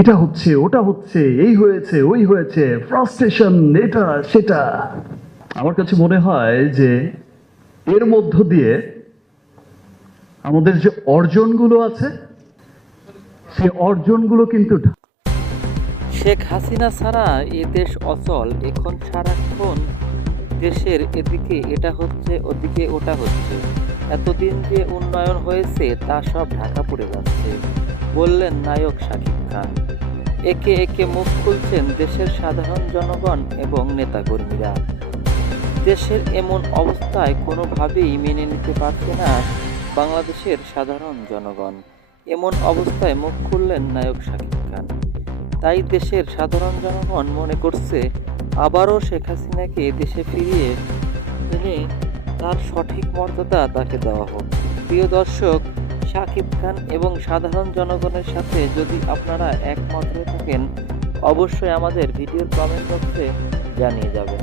এটা হচ্ছে, ওটা হচ্ছে, এই হয়েছে, ওই হয়েছে ফ্রাস্ট্রেশন এটা, সেটা। আমার কাছে মনে হয় যে এর মধ্য দিয়ে আমাদের যে অর্জনগুলো আছে সেই অর্জনগুলো কিন্তু শেখ হাসিনা ছাড়া এ দেশ অচল। এখন সারাক্ষণ দেশের এদিকে এটা হচ্ছে, ওদিকে ওটা হচ্ছে। এতদিন যে উন্নয়ন হয়েছে, তা সব ঢাকা পড়ে যাচ্ছে। বললেন নায়ক শাকিব খান একে একে মুখ খুলছেন দেশের সাধারণ জনগণ এবং নেতাকর্মীরা। দেশের এমন অবস্থায় কোনোভাবেই মেনে নিতে পারছে না বাংলাদেশের সাধারণ জনগণ। এমন অবস্থায় মুখ খুললেন নায়ক শাকিব খান। তাই দেশের সাধারণ জনগণ মনে করছে, আবারও শেখ হাসিনাকে দেশে ফিরিয়ে এনে তার সঠিক মর্যাদা তাকে দেওয়া হোক। প্রিয় দর্শক শাকিব খান এবং সাধারণ জনগণের সাথে যদি আপনারা একমত হয়ে থাকেন, অবশ্যই আমাদের ভিডিওর কমেন্ট বক্সে জানিয়ে যাবেন।